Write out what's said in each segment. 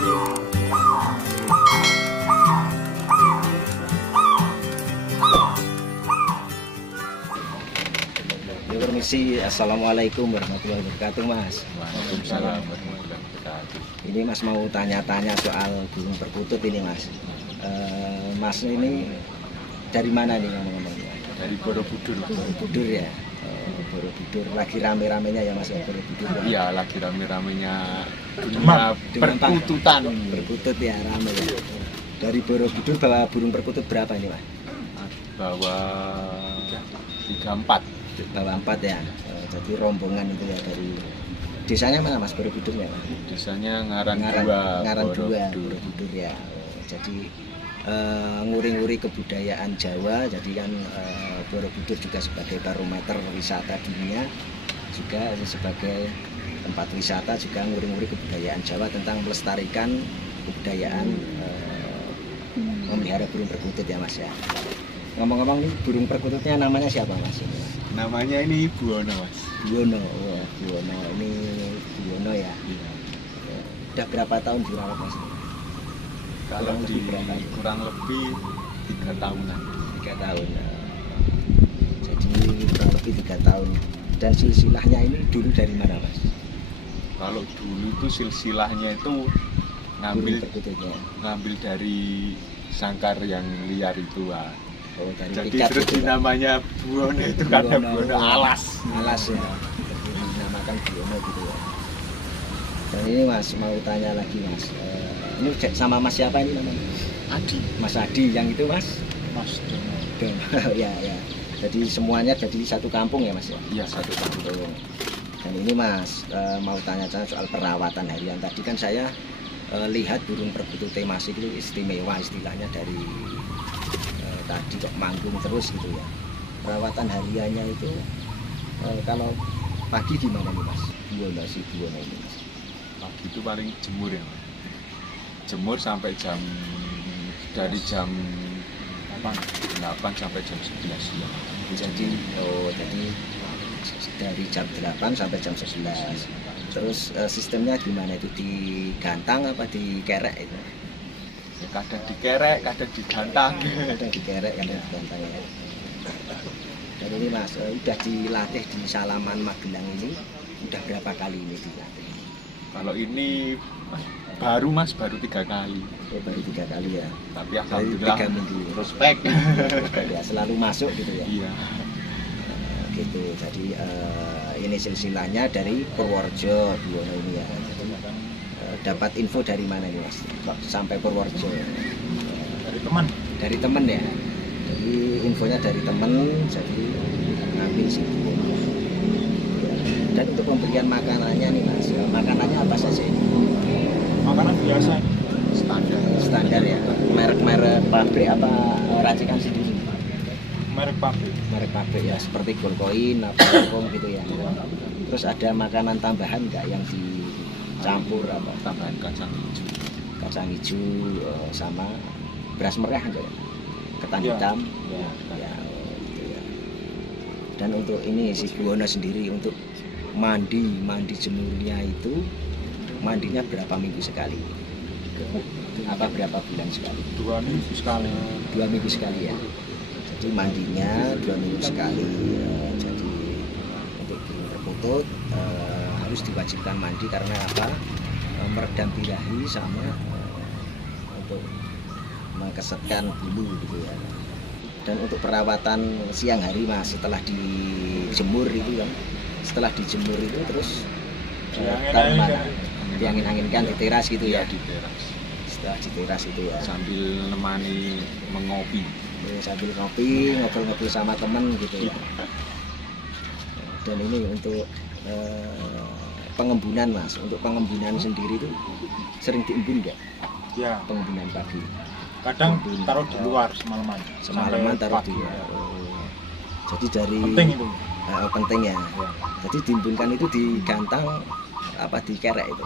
Ya, permisi, Assalamualaikum warahmatullahi wabarakatuh Mas Waalaikumsalam warahmatullahi wabarakatuh. Ini Mas mau tanya-tanya soal burung perkutut ini Mas Eh, Mas ini dari mana nih ngomong-ngomong? Dari Borobudur. Borobudur ya? Eh, Borobudur, lagi rame-ramenya ya Mas ya, Borobudur ya? Iya, lagi rame-ramenya. Dunia perkututan. Perkutut ya, rame ya Dari Borobudur bawa burung perkutut berapa ini Mas? Bawa tiga empat. Bawa empat ya, Eh, jadi rombongan itu ya dari Desanya mana Mas Borobudur ya? Mas? Desanya Ngaran, ngaran dua. ngaran dua Borobudur. Ya Oh, jadi eh, nguri-nguri kebudayaan Jawa jadi kan eh, Borobudur juga sebagai barometer wisata dunia juga sebagai tempat wisata juga nguri-nguri kebudayaan Jawa tentang melestarikan kebudayaan eh, memelihara burung perkutut ya mas ya ngomong-ngomong nih burung perkututnya namanya siapa mas Namanya ini Buono, Mas. Buono oh, Buono ini Buono ya Iya. udah berapa tahun dirawat mas Kalau Kurang di berapa? kurang lebih tiga tahunan. tiga tahun eh. jadi kurang lebih tiga tahun dan silsilahnya ini dulu dari mana mas Kalau dulu itu silsilahnya itu ngambil perkututnya ngambil dari sangkar yang liar itu ah. oh Jadi terus itu, Pak. dinamanya Buono itu karena Buono. Alas. alas ya dinamakan Buono gitu ya dan ini mas mau tanya lagi mas Eh, ini sama mas siapa ini namanya Adi. mas Adi yang itu mas Mas Dono. Dong. ya ya jadi semuanya jadi satu kampung ya mas ya Iya satu kampung. Dan ini mas eh, mau tanya-tanya soal perawatan harian tadi kan saya eh, lihat burung perkutut mas itu istimewa istilahnya dari eh, tadi kok manggung terus gitu ya perawatan hariannya itu eh, kalau pagi gimana nih mas Buona si Buona ini mas Pagi itu paling jemur ya. Mas. Jemur sampai jam dari jam 8, 8 sampai jam 11 ya. jadi oh jadi dari jam 8 sampai jam 11 terus eh, sistemnya gimana itu? Digantang apa dikerek itu? Ya, kadang dikerek, kadang digantang. kadang dikerek kadang digantang ya. Dan ini mas eh, udah dilatih di Salaman Magelang ini udah berapa kali ini dilatih? Kalau ini baru mas, baru tiga kali. oh, baru tiga kali ya. Tapi alhamdulillah tiga minggu. prospek. ya. Selalu masuk gitu ya. Iya. Gitu. Jadi eh, ini silsilahnya dari Purworejo Duono ini ya. Jadi, eh, dapat info dari mana ini mas? Sampai Purworejo. Dari teman. dari temen ya. Jadi infonya dari temen jadi ngambil sih dan untuk pemberian makanannya nih mas ya, makanannya apa saja ini? Makanan biasa. Standar. standar ya. Merek-merek pabrik apa eh, racikan sendiri? Merek pabrik. Merek pabrik ya seperti golkoin apa gitu ya terus ada makanan tambahan nggak yang dicampur apa Tambahan kacang hijau. kacang hijau eh, sama beras merah enggak ya? ketan Iya. hitam Ya, ya gitu ya. dan untuk ini si Buwono sendiri untuk mandi mandi jemurnya itu mandinya berapa minggu sekali apa berapa bulan sekali dua minggu sekali. dua minggu sekali ya jadi mandinya dua minggu sekali ya. jadi untuk burung perkutut eh, harus diwajibkan mandi karena apa Eh, meredam birahi sama eh, untuk mengkesetkan bulu gitu ya dan untuk perawatan siang hari mas setelah dijemur itu kan setelah dijemur itu terus taruh mana diangin-anginkan di teras gitu Iya ya di teras. setelah di teras itu ya Sambil nemani mengopi. Ya, sambil ngopi ngobrol-ngobrol sama temen gitu ya dan ini untuk eh, pengembunan mas untuk pengembunan sendiri itu sering diembun nggak Ya, pengembunan pagi kadang taruh di luar semalaman. semalaman taruh pagi. di Oh. jadi dari Penting itu. eh, penting ya Ya. jadi diimbunkan itu digantang apa dikerek itu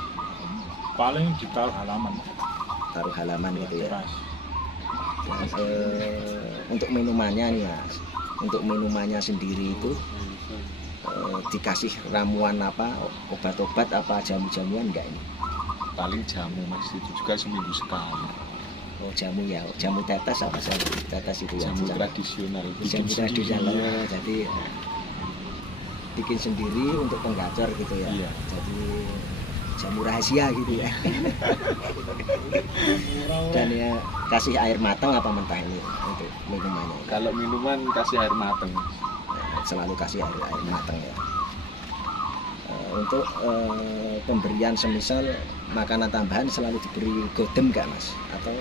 Paling di taruh halaman. taruh halaman gitu ya Teras. Dan, eh, untuk minumannya nih mas. Untuk minumannya sendiri itu eh, dikasih ramuan apa obat-obat apa jamu-jamuan enggak ini? Paling jamu mas. Itu juga seminggu sekali. Oh jamu ya. Jamu tetes apa jamu tetes itu ya? Jamu tradisional. Jamu bikin sendiri. tradisional. Oh, jadi bikin sendiri untuk penggacor gitu ya. Iya. jadi jamu rahasia gitu ya. Dan ya kasih air matang apa mentah ini untuk minumannya? Kalau minuman kasih air mateng. Nah, selalu kasih air air matang ya. Eh, untuk eh, pemberian semisal makanan tambahan selalu diberi godem nggak mas? Atau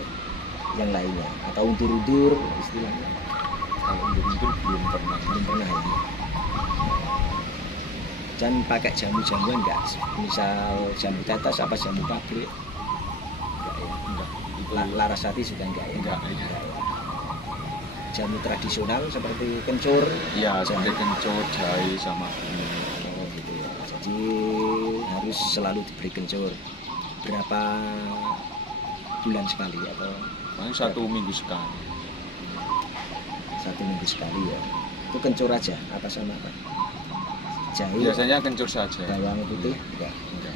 yang lainnya? Atau undur-undur istilahnya? Kalau undur-undur belum pernah. Belum pernah ya dan pakai jamu-jamuan nggak misal jamu tetes apa jamu pabrik enggak ya enggak larasati juga enggak ya Enggak, ya. jamu tradisional seperti kencur ya seperti kencur jahe sama ini Oh, gitu ya. Jadi harus selalu diberi kencur. Berapa bulan sekali atau paling satu minggu sekali satu minggu sekali ya? Itu kencur aja apa sama apa? Jahe, biasanya kencur saja bawang putih, enggak. Enggak.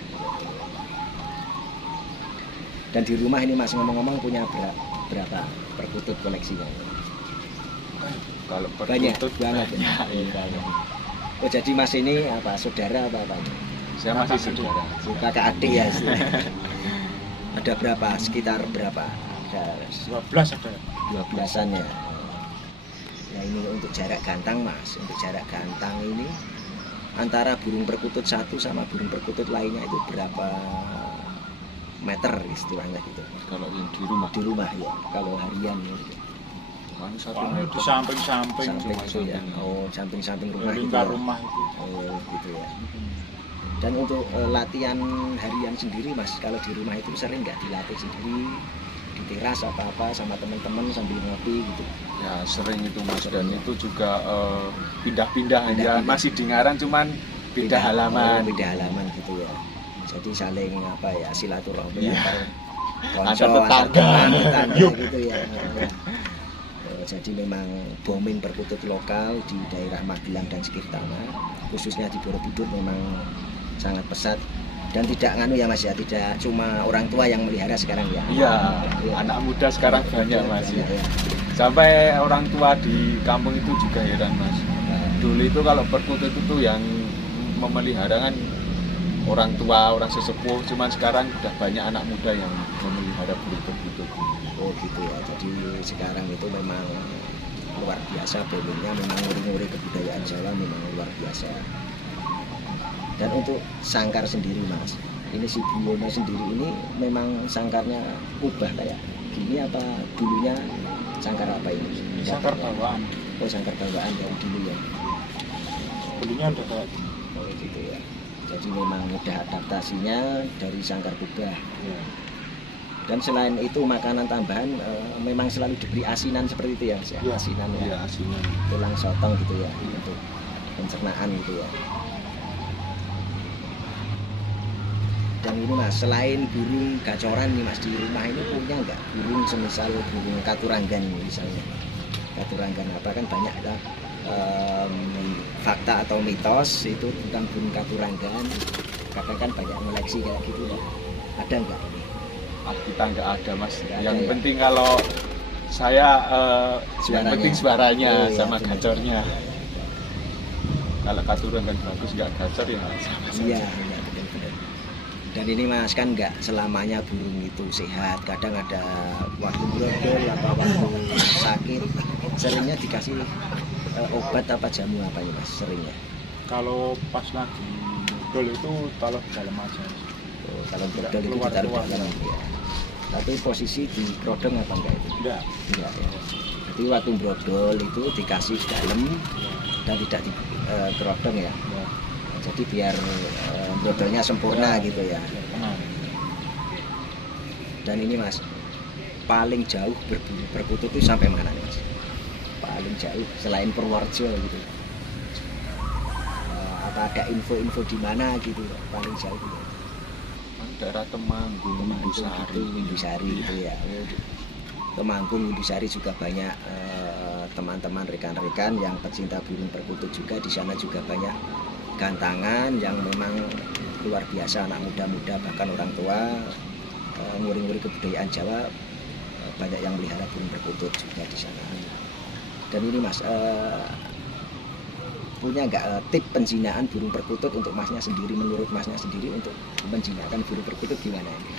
Dan di rumah ini Mas ngomong-ngomong punya berapa, berapa perkutut koleksinya? kalau Banyak, perkutut banget. banyak iya Oh jadi Mas ini apa saudara apa apa? saya masih saudara Kakak adik ya. Ada berapa? Sekitar berapa? Ada 12 ada dua belasan ya ya ini untuk jarak gantang mas untuk jarak gantang ini antara burung perkutut satu sama burung perkutut lainnya itu berapa meter istilahnya gitu. Kalau yang di rumah? Di rumah ya. Kalau harian ya, gitu. di samping-samping samping itu ya. Samping. oh samping samping rumah gitu lingkar ya. rumah itu. Oh gitu ya. Dan untuk eh, latihan harian sendiri mas kalau di rumah itu sering nggak dilatih sendiri di teras apa apa sama teman-teman sambil ngopi gitu. Ya sering itu mas. Dan itu juga eh, pindah-pindah ya. Pindah-pindah. masih di Ngaran cuman pindah halaman. Oh, beda halaman gitu ya. Jadi saling apa ya silaturahmi Antar konco antar tetangga. tetangga gitu ya. Jadi memang booming perkutut lokal di daerah Magelang dan sekitarnya khususnya di Borobudur memang sangat pesat dan tidak nganu ya mas ya tidak cuma orang tua yang melihara sekarang ya iya Iya. anak muda sekarang banyak mas ya. sampai orang tua di kampung itu juga heran mas dulu itu kalau perkutut itu yang memelihara kan orang tua orang sesepuh cuman sekarang udah banyak anak muda yang memelihara burung perkutut Oh gitu ya. Jadi sekarang itu memang luar biasa boomingnya memang nguri-nguri kebudayaan Jawa memang luar biasa. Dan untuk sangkar sendiri mas, ini si Buwono sendiri ini memang sangkarnya ubah kayak gini apa dulunya sangkar apa ini? sangkar bawaan Oh sangkar bawaan dari dulu ya. dulunya ada kayak. Oh gitu ya. Jadi memang mudah adaptasinya dari sangkar kubah. Dan selain itu makanan tambahan eh, memang selalu diberi asinan seperti itu ya, ya? Iya. asinan ya, iya asinan tulang sotong gitu ya untuk pencernaan gitu ya. Dan ini mas, selain burung gacoran nih mas di rumah ini punya nggak burung semisal burung katuranggan misalnya? Katuranggan apa kan banyak ada em, fakta atau mitos itu tentang burung katuranggan. Kadang kan banyak koleksi kayak gitu ya. Ada nggak ini? ah, kita nggak ada mas Nggak ada yang ya? penting kalau saya eh, yang Suaranya. penting suaranya Oh, iya, sama benar. gacornya kalau katuran kan bagus nggak gacor ya sama saja Iya, iya betul-betul. Dan ini mas kan nggak selamanya burung itu sehat. Kadang ada waktu brodol apa waktu sakit. Seringnya dikasih eh, obat apa jamu apa ya mas? Seringnya. kalau pas lagi dol itu taruh di dalam aja Oh, kalau brodol itu keluar- ditaruh keluar. dalam. Ya. Tapi posisi di krodong apa enggak itu? enggak Enggak ya. Jadi waktu brodol itu dikasih dalam dan tidak di kerodong ya. ya Jadi biar eh, brodolnya sempurna gitu ya. Dan ini mas, paling jauh berburu perkutut itu sampai mana nih mas? Paling jauh selain Purworejo gitu. Eh, apa ada info-info di mana gitu paling jauh gitu. Kan daerah Temanggung Wimbusari gitu, Wimbusari gitu ya. Di- Temanggung Wimbusari juga banyak eh, teman-teman rekan-rekan yang pecinta burung perkutut juga di sana juga banyak gantangan yang memang luar biasa anak muda-muda bahkan orang tua eh, nguri-nguri kebudayaan Jawa eh, banyak yang melihara burung perkutut juga di sana. Dan ini mas eh, punya nggak eh, tip penjinaan burung perkutut untuk masnya sendiri menurut masnya sendiri untuk menjinakkan burung perkutut gimana ini?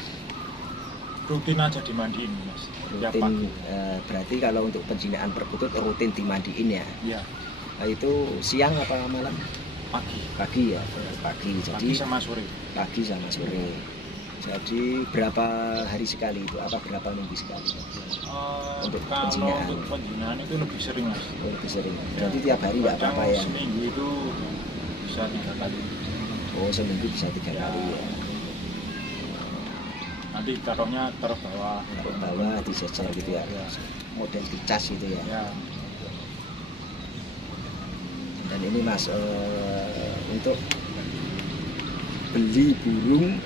Rutin aja dimandiin mas rutin eh, berarti kalau untuk penjinaan perkutut rutin dimandiin ya? Iya. Nah, itu siang apa malam pagi. Pagi ya. Pagi jadi pagi sama sore. Pagi sama sore. Jadi berapa hari sekali itu? Apa berapa minggu sekali? Eh, Untuk penjinaan. untuk penjinaan itu lebih sering mas. Oh, lebih sering. Berarti tiap hari nggak apa-apa ya? seminggu itu bisa tiga kali. Oh seminggu bisa tiga Ya. kali ya. Nanti taruhnya taruh bawah. Taruh bawah gitu ya. Ya, model dicas gitu ya. Ya. Dan ini mas eh, untuk beli burung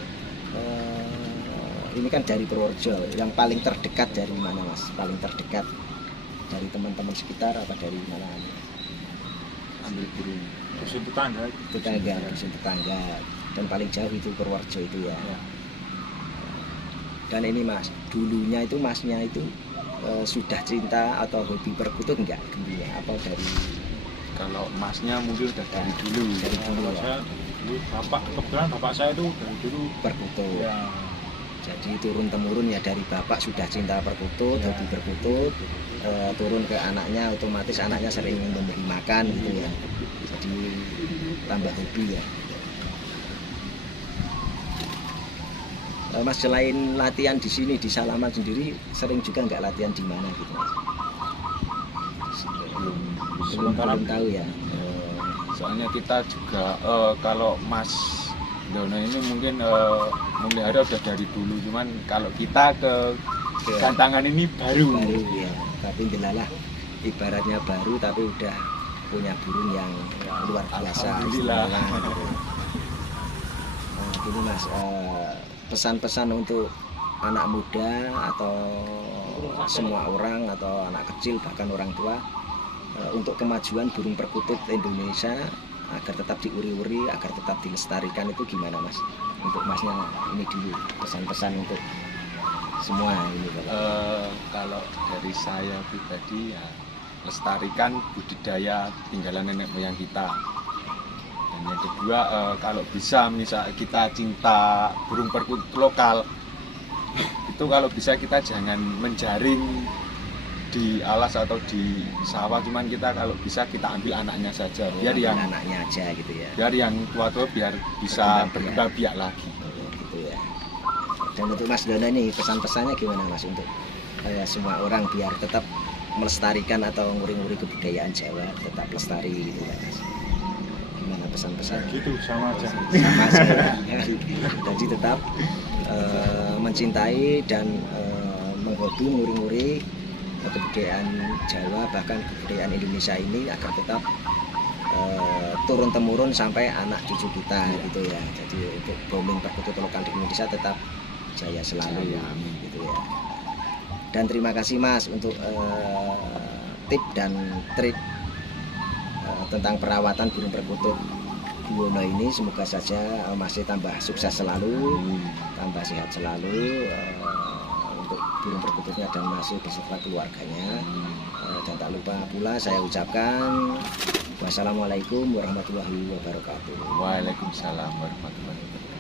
eh, ini kan dari Purworejo. Yang paling terdekat dari mana mas? Paling terdekat dari teman-teman sekitar apa dari mana? Ambil burung. Dusun tetangga. Tetangga dusun tetangga. Dan paling jauh itu Purworejo itu ya. Ya. dan ini mas dulunya itu masnya itu eh, sudah cinta atau hobi perkutut enggak? Dulunya apa dari kalau emasnya mungkin udah dari dulu dari dulu ya saya dulu bapak kebetulan bapak saya itu dari dulu perkutut ya Jadi turun temurun ya dari bapak sudah cinta perkutut, Ya. hobi perkutut, eh, turun ke anaknya otomatis anaknya sering memberi makan gitu ya. Jadi tambah hobi ya. Eh, Mas selain latihan di sini di Salaman sendiri sering juga nggak latihan di mana gitu mas? Belum Belum, tahu ya. Eh, soalnya kita juga eh, kalau Mas Dono ini mungkin eh, memelihara udah dari dulu cuman kalau kita ke Ke- gantangan ini baru, baru ya. Tapi delalah ibaratnya baru tapi udah punya burung yang luar biasa. Alhamdulillah. Nah, gini mas, eh, pesan-pesan untuk anak muda atau semua orang atau anak kecil bahkan orang tua untuk kemajuan burung perkutut Indonesia agar tetap diuri-uri, agar tetap dilestarikan itu gimana mas? Untuk masnya ini dulu pesan-pesan untuk semua ini Eh, kalau dari saya pribadi ya lestarikan budidaya tinggalan nenek moyang kita dan yang kedua eh, kalau bisa misal kita cinta burung perkutut lokal itu kalau bisa kita jangan menjaring di alas atau di sawah cuman kita kalau bisa kita ambil anaknya saja biar Ambil yang anaknya aja gitu ya. biar yang tua-tua biar bisa Berkembang biak. berkembang biak lagi Oh, gitu ya. Dan untuk Mas Dona ini pesan-pesannya gimana Mas untuk eh, semua orang biar tetap melestarikan atau nguri-nguri kebudayaan Jawa tetap lestari gitu ya Mas. Gimana pesan-pesan? gitu sama aja Sama aja ya. Jadi tetap eh, mencintai dan eh, menghobi nguri-nguri kebudayaan Jawa bahkan kebudayaan Indonesia ini agar tetap eh, turun temurun sampai anak cucu kita gitu ya. Jadi untuk booming perkutut lokal di Indonesia tetap jaya selalu Jaya, amin. gitu ya. Dan terima kasih Mas untuk eh, tip dan trik eh, tentang perawatan burung perkutut Buwono ini semoga saja masih tambah sukses selalu, tambah sehat selalu eh, burung perkututnya dan masih beserta keluarganya. Eh, dan tak lupa pula saya ucapkan wassalamualaikum warahmatullahi wabarakatuh. Waalaikumsalam warahmatullahi